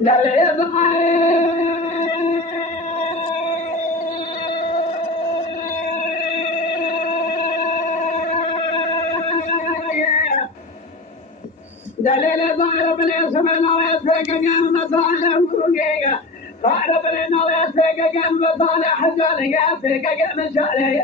دليل ظاهر بالاسمنا ويسفك جنب مصالح فوقية ظاهر بالنا ويسفك جنب مصالح حجالي يسفك جنب مشالي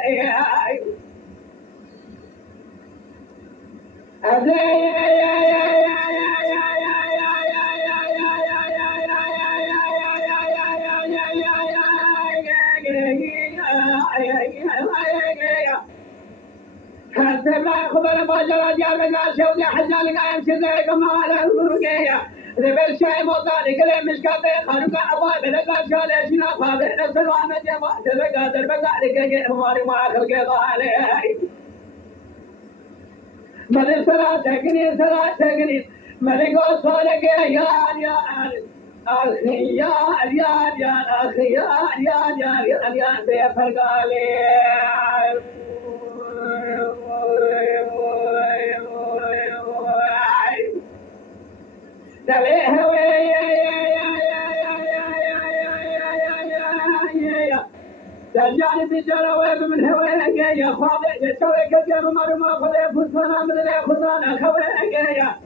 كذب خبر باجر جاب قاسي ودي حجالك يمشي ذيك ما له فوقية ذبل شيء مضاري كلام مش كافي خلق عباد لقى شالي شنا فاضي نسل وانا جماعة تلقى دربقى لقى ماري ما خلق ضالي ملك سلا تقني ملك وصالك يا أخي يا أخي يا بيفرق علي تجاني بجروي من هواك يا خاضع يسوي كجر مرمى خذي فسنا من الخزانة خويك يا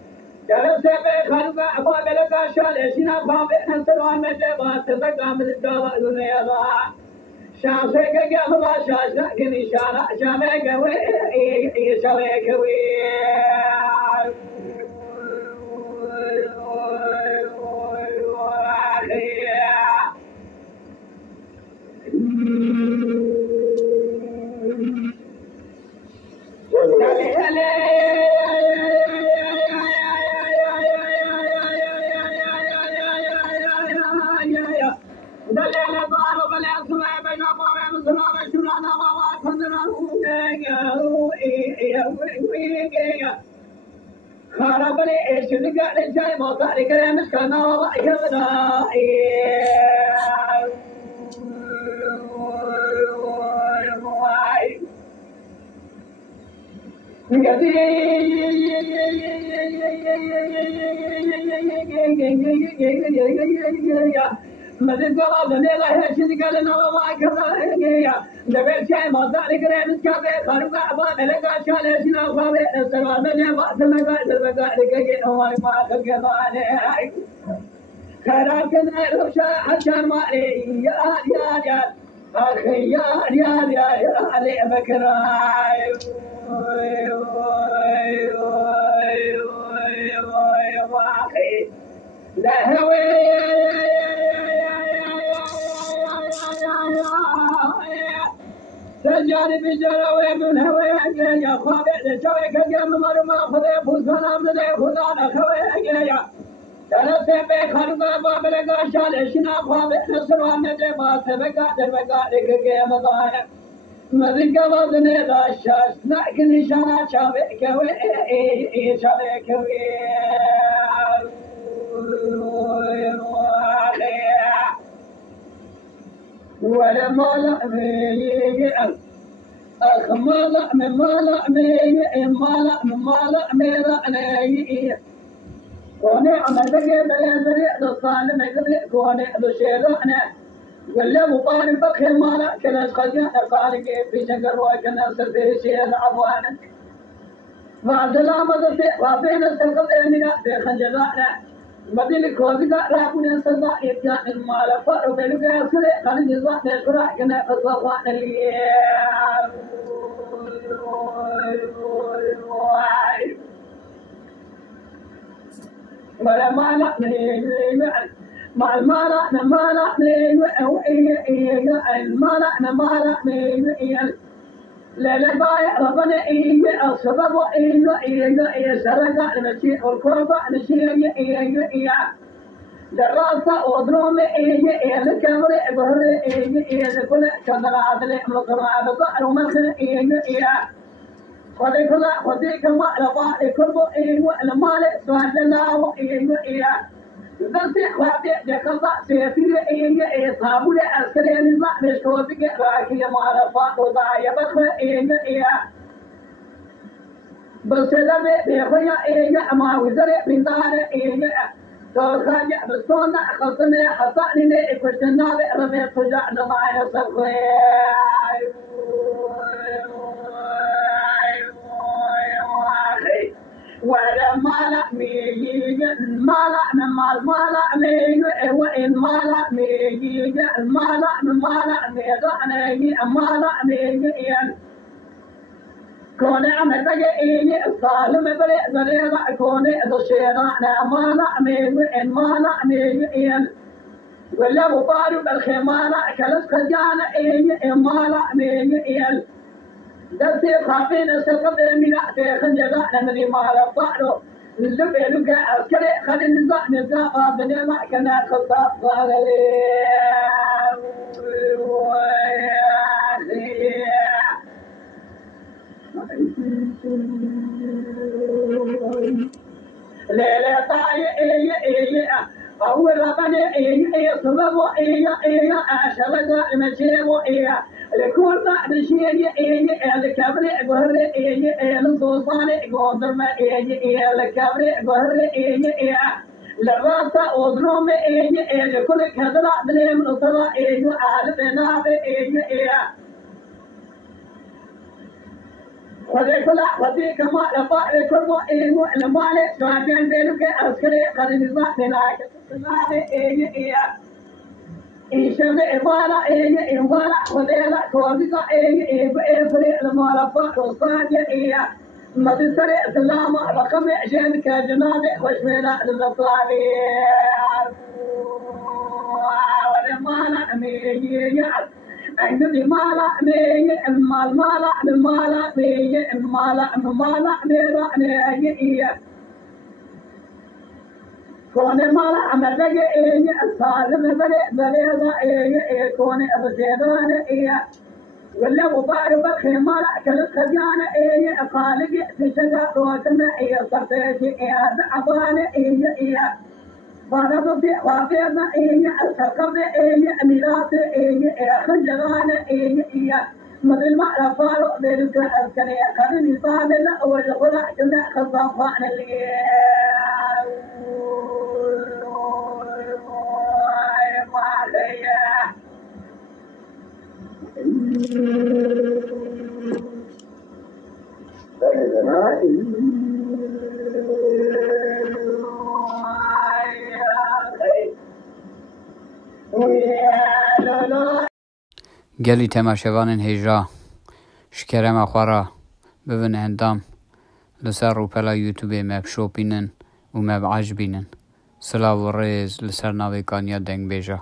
جلس بخلق أبواب لك شال شنا خاضع نسوا مجبات تبقى من الدواء دنيا شاسك يا الله شاسك نشانا شامك وي يسويك وي خرابني ايش اللي قاعد جاي ما طاري كلام مسكنا والله يبدا مدد قرابة نيلا هشد قالنا والله كذا دبل شيء ما ذلك كلام كذا خرب أبواب لقى شال شنا خابئ السلام من بعد ما قال لقى هو ما خلق عليه خراب كذا رشا عشان ما يا أخي يا علي بكراي لا هوي سجاني بجروي من هواك يا خابئ لشويك الجم مرمى خذي فوزنا من خذانا خويك يا جلس بخلق باب لقى شال شنا خابئ نصر ومجبات بقى دربقى لك مضايا مذك وزني ذا الشاش لكن شنا شابك وي شابك وي ولما لأمي أخ ما لأمي لأني ونعم ذكي بلي الصالم يقضي ونعم الشيطان ولا مطالب بخير مالا كناس خزيان خالق في شكر وكناس في شيء عفوانا بعد لا مضى وبين السلطة المنا في خنجلانا مدينك وزقا راكونا سزا يتيان المالا فارو بيلوك يسري خلي جزاء نشرا كنا فصوان اللي ولا مالا مع المالا لا بايع ربنا السبب سرقة المسيح والكربة نسير دراسة وضروم الكامرة بهر كل كذا عدل مقرع بقر ومخر خذيك ما لبا كربو المال سؤال الله بس خاطئ جكلا سيفير صابون عسكري نظام مشكوتك راكي ما رفع وضايا بخ بس لما بيخويا ما وزر بندار ترخاني بستونا خلطني حطاني كشتنا رمي فجعنا معي صفي ولا مالا ميجي مالا مال مالا ميجي وإن مالا ميجي مالا ميجي مالا ميجي كوني عم تجي الصالم بريء كوني الشيطان مالا ميجي مالا ميجي ولا بطارب الخمالة كلس خجانة مالا ميجي درسي خافين السلطة من أحسن جزاء نمري مالا فعلو اللبي لقى عسكري خلي نزاق بني ما كنا خطاب صالي ليلة طاي أول ربنا صبابو أشرق المشيبو لكل بعد شيء الكبر قهر الصوصان قدر ما الكبر قهر للراسة أذنهم لكل كذا بليم نصرا عالبنا وذيك ما لفاء كل المال سواء بينك عسكري قد نزاع لك إيشان إبارة إبارة وليلة كوزيكا إفريق المال فاق ما تسرع سلامة رقم عشان كجنابي وشمينا للطلابي ولمانا ميجي عندي مالا ميجي المالا ميجي المالا ميجي كوني مالا عمدك الصالم بريضة كوني أبسيدان ولا مبارب الخمال كلس خجانة خالق في شجاع روتنا صفيتي دعبان فرض في وافينا السكر أميرات خجران مثل ما رفعوا ذلك الكريه كان نظام والغلا جنا خصفان گلی تماشاوان هجا شکرم اخوارا ببن اندام لسر روپلا یوتیوب مب شوپینن و مب عجبینن سلاو و ریز لسر ناوی کانیا دنگ بیجا